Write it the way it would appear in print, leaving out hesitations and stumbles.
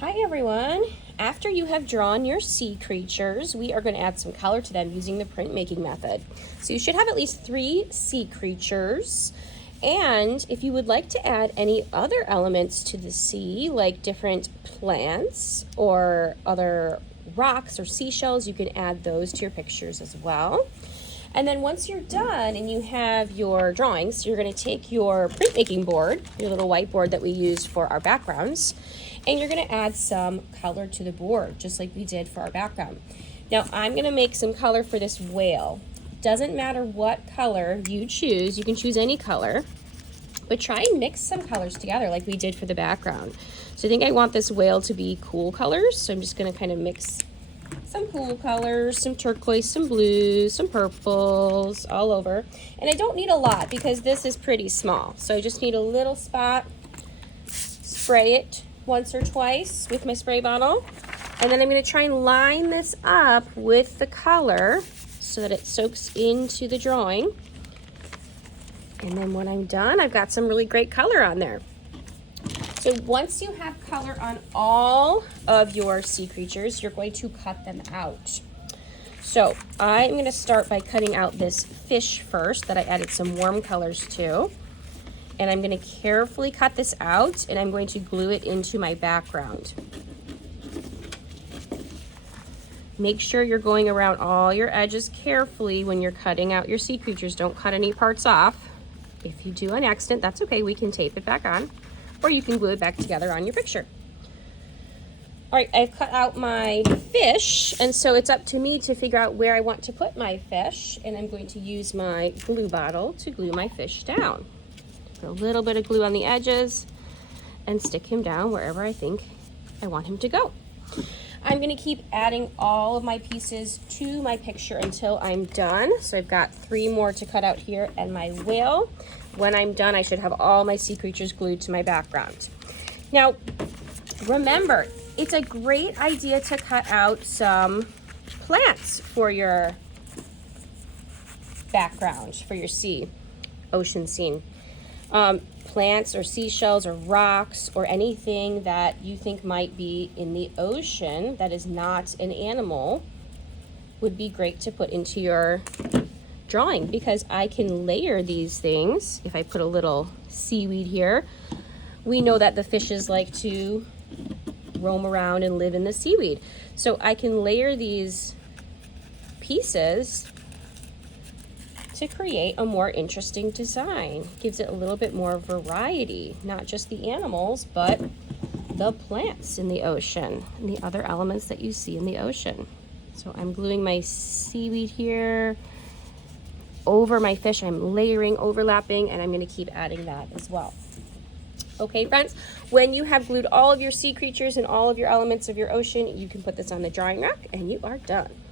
Hi everyone! After you have drawn your sea creatures, we are going to add some color to them using the printmaking method. So you should have at least 3 sea creatures. And if you would like to add any other elements to the sea, like different plants or other rocks or seashells, you can add those to your pictures as well. And then once you're done and you have your drawings, you're going to take your printmaking board, your little whiteboard that we used for our backgrounds, and you're going to add some color to the board, just like we did for our background. Now I'm going to make some color for this whale. Doesn't matter what color you choose, you can choose any color, but try and mix some colors together like we did for the background. So I think I want this whale to be cool colors, so I'm just going to kind of mix some cool colors, some turquoise, some blues, some purples, all over. And I don't need a lot because this is pretty small. So I just need a little spot, spray it once or twice with my spray bottle. And then I'm gonna try and line this up with the color so that it soaks into the drawing. And then when I'm done, I've got some really great color on there. So once you have color on all of your sea creatures, you're going to cut them out. So I'm going to start by cutting out this fish first that I added some warm colors to. And I'm going to carefully cut this out and I'm going to glue it into my background. Make sure you're going around all your edges carefully when you're cutting out your sea creatures. Don't cut any parts off. If you do on accident, that's okay. We can tape it back on. Or you can glue it back together on your picture. All right, I've cut out my fish, and so it's up to me to figure out where I want to put my fish, and I'm going to use my glue bottle to glue my fish down. Put a little bit of glue on the edges and stick him down wherever I think I want him to go. I'm gonna keep adding all of my pieces to my picture until I'm done. So I've got 3 more to cut out here and my whale. When I'm done, I should have all my sea creatures glued to my background. Now, remember, it's a great idea to cut out some plants for your background, for your ocean scene. Plants or seashells or rocks or anything that you think might be in the ocean that is not an animal would be great to put into your drawing, because I can layer these things. If I put a little seaweed here, we know that the fishes like to roam around and live in the seaweed. So I can layer these pieces to create a more interesting design. Gives it a little bit more variety, not just the animals, but the plants in the ocean and the other elements that you see in the ocean. So I'm gluing my seaweed here over my fish. I'm layering, overlapping, and I'm going to keep adding that as well. Okay, friends, when you have glued all of your sea creatures and all of your elements of your ocean, you can put this on the drying rack and you are done.